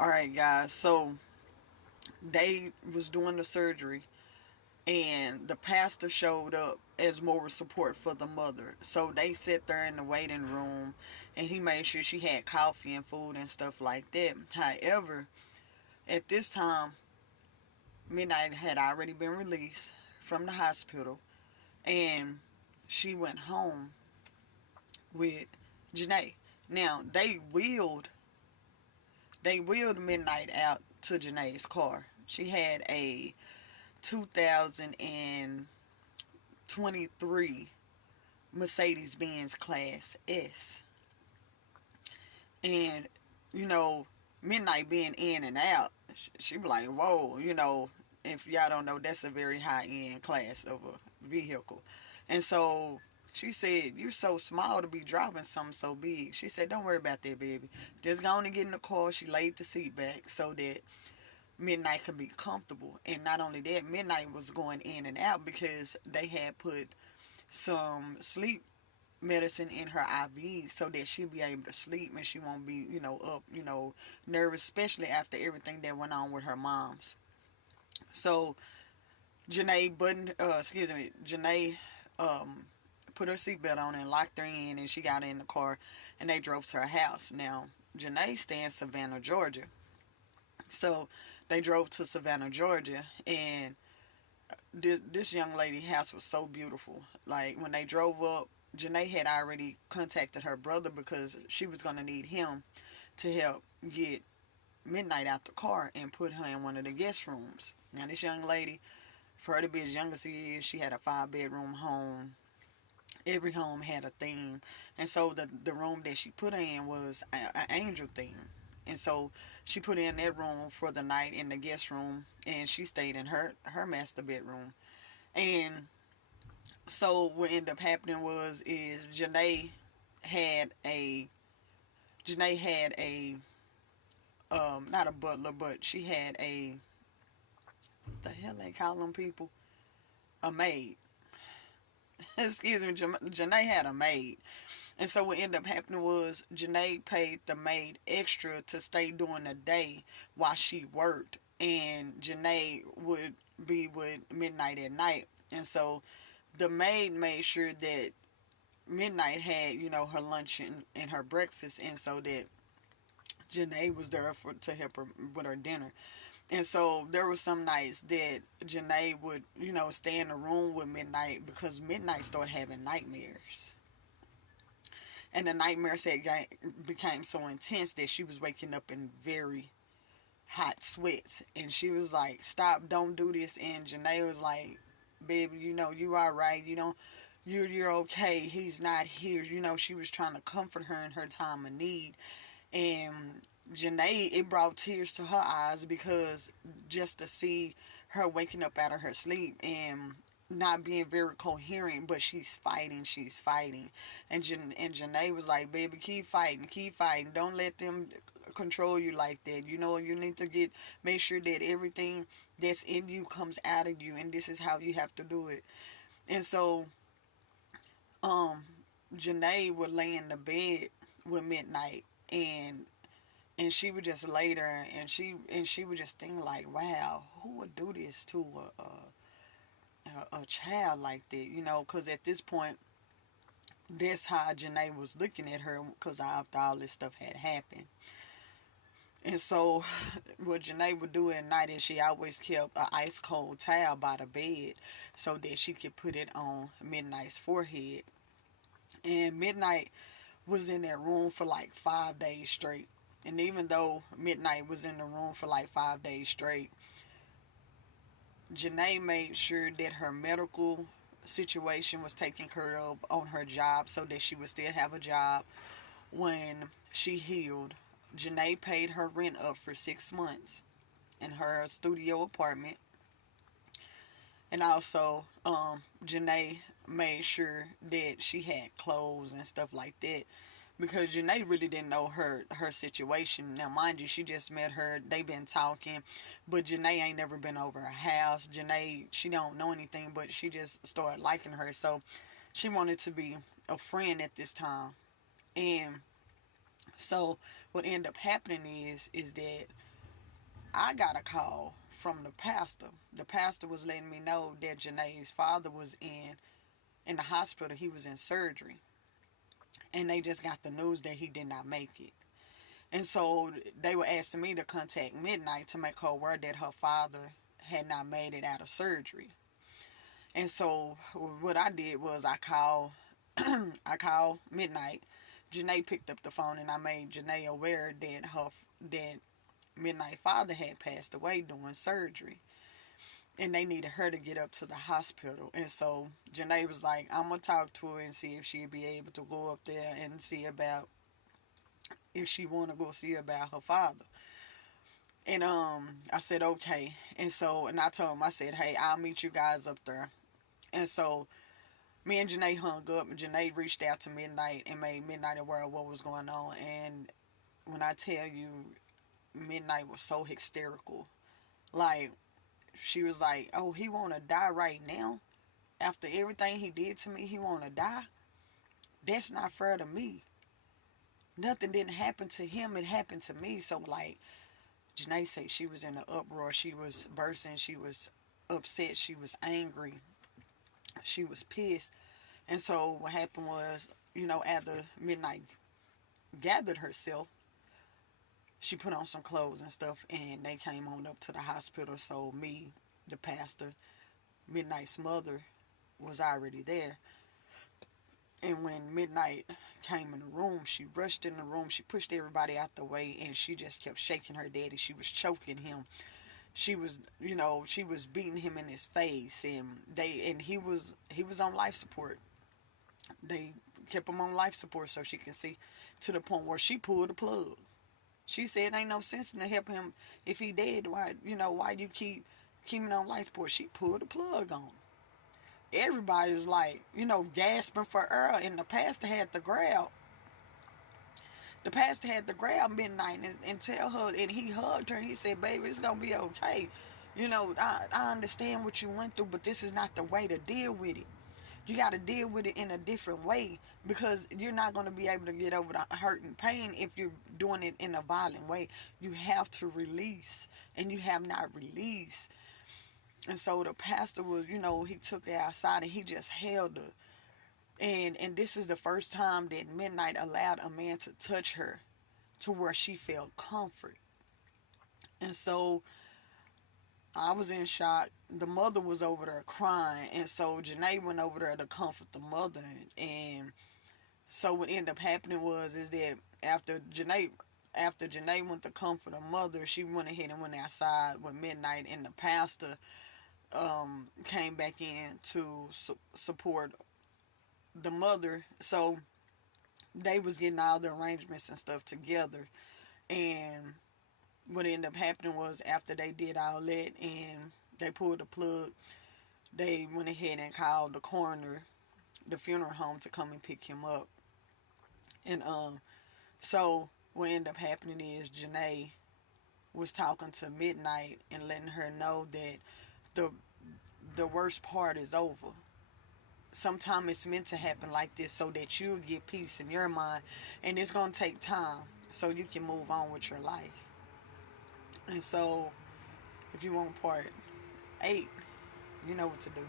Alright, guys, so they was doing the surgery, and the pastor showed up as moral support for the mother. So they sit there in the waiting room, and he made sure she had coffee and food and stuff like that. However, at this time, Midnight had already been released from the hospital, and she went home with Janae. Now they wheeled Midnight out to Janae's car. She had a 2023 Mercedes-Benz Class S. And, you know, Midnight being in and out, she be like, whoa, if y'all don't know, that's a very high-end class of a vehicle. And so she said, "You so small to be driving something so big." She said, "Don't worry about that, baby. Just go on and get in the car." She laid the seat back so that Midnight could be comfortable. And not only that, Midnight was going in and out because they had put some sleep medicine in her IV so that she'll be able to sleep and she won't be, up, nervous, especially after everything that went on with her mom's. So Janae put her seatbelt on and locked her in, and she got in the car and they drove to her house. Now, Janae stay in Savannah, Georgia. So they drove to Savannah, Georgia, and this young lady's house was so beautiful. Like, when they drove up, Janae had already contacted her brother because she was going to need him to help get Midnight out the car and put her in one of the guest rooms. Now, this young lady, for her to be as young as she is, she had a 5-bedroom home. Every home had a theme, and so the room that she put her in was an angel theme. And so she put in that room for the night in the guest room, and she stayed in her master bedroom. And so what ended up happening is Janae had a not a butler, but she had a, what the hell they call them people, a maid. Excuse me, Janae had a maid. And so what ended up happening was Janae paid the maid extra to stay during the day while she worked, and Janae would be with Midnight at night. And so the maid made sure that Midnight had, her lunch and her breakfast, and so that Janae was there to help her with her dinner. And so there were some nights that Janae would, stay in the room with Midnight because Midnight started having nightmares. And the nightmares became so intense that she was waking up in very hot sweats. And she was like, "Stop, don't do this." And Janae was like, "Baby, you all right. You're okay. He's not here." She was trying to comfort her in her time of need. And Janae, it brought tears to her eyes because just to see her waking up out of her sleep and not being very coherent, but she's fighting. And Janae was like, "Baby, keep fighting. Don't let them control you like that. You need to make sure that everything that's in you comes out of you, and this is how you have to do it." And so, Janae would lay in the bed with Midnight, and she would just lay there, and she would just think like, "Wow, who would do this to a child like that?" Because at this point, that's how Janae was looking at her, because after all this stuff had happened. And so what Janae would do at night is she always kept an ice cold towel by the bed so that she could put it on Midnight's forehead. And Midnight was in that room for like 5 days straight. And even though Midnight was in the room for like 5 days straight, Janae made sure that her medical situation was taken care of on her job so that she would still have a job when she healed. Janae paid her rent up for 6 months in her studio apartment. And also, Janae made sure that she had clothes and stuff like that, because Janae really didn't know her situation. Now, mind you, she just met her. They been talking, but Janae ain't never been over her house. Janae, she don't know anything, but she just started liking her. So she wanted to be a friend at this time. And so what ended up happening is that I got a call from the pastor. The pastor was letting me know that Janae's father was in the hospital. He was in surgery, and they just got the news that he did not make it. And so they were asking me to contact Midnite to make her aware that her father had not made it out of surgery. And so what I did was I called I called Midnite. Janae picked up the phone, and I made Janae aware that Midnight father had passed away during surgery, and they needed her to get up to the hospital. And so Janae was like, I'm gonna talk to her and see if she'd be able to go up there and see about if she want to go see about her father. And I said okay. And I told him, I said, hey, I'll meet you guys up there. And so me and Janae hung up, and Janae reached out to Midnight and made Midnight aware of what was going on. And when I tell you, Midnight was so hysterical. Like, she was like, oh, he want to die right now? After everything he did to me, he want to die? That's not fair to me. Nothing didn't happen to him, it happened to me. So, like, Janae said she was in an uproar. She was bursting. She was upset. She was angry. She was pissed. And so what happened was, after Midnight gathered herself, she put on some clothes and stuff, and they came on up to the hospital. So me, the pastor, Midnight's mother was already there. And when Midnight came in the room, she rushed in the room. She pushed everybody out the way, and she just kept shaking her daddy. She was choking him. She was, she was beating him in his face, and he was on life support. They kept him on life support so she could see, to the point where she pulled the plug. She said, "Ain't no sense in to help him if he dead. Why you keep him on life support?" She pulled the plug on him. Everybody was like, gasping for air, and the pastor had to grab. The pastor had to grab Midnight and tell her, and he hugged her, and he said, "Baby, it's gonna be okay. I understand what you went through, but this is not the way to deal with it. You got to deal with it in a different way, because you're not going to be able to get over the hurt and pain if you're doing it in a violent way. You have to release, and you have not released." And so the pastor was, he took her outside, and he just held her. And this is the first time that Midnight allowed a man to touch her to where she felt comfort. And so I was in shock. The mother was over there crying, and so Janae went over there to comfort the mother. And so what ended up happening is that after Janae went to comfort her mother, she went ahead and went outside with Midnight, and the pastor came back in to support the mother. So they was getting all the arrangements and stuff together. And what ended up happening was, after they did all that and they pulled the plug, they went ahead and called the coroner, the funeral home, to come and pick him up. And so what ended up happening is Janae was talking to Midnight and letting her know that the worst part is over. Sometimes it's meant to happen like this so that you'll get peace in your mind, and it's going to take time so you can move on with your life. And so if you want part 8, you know what to do.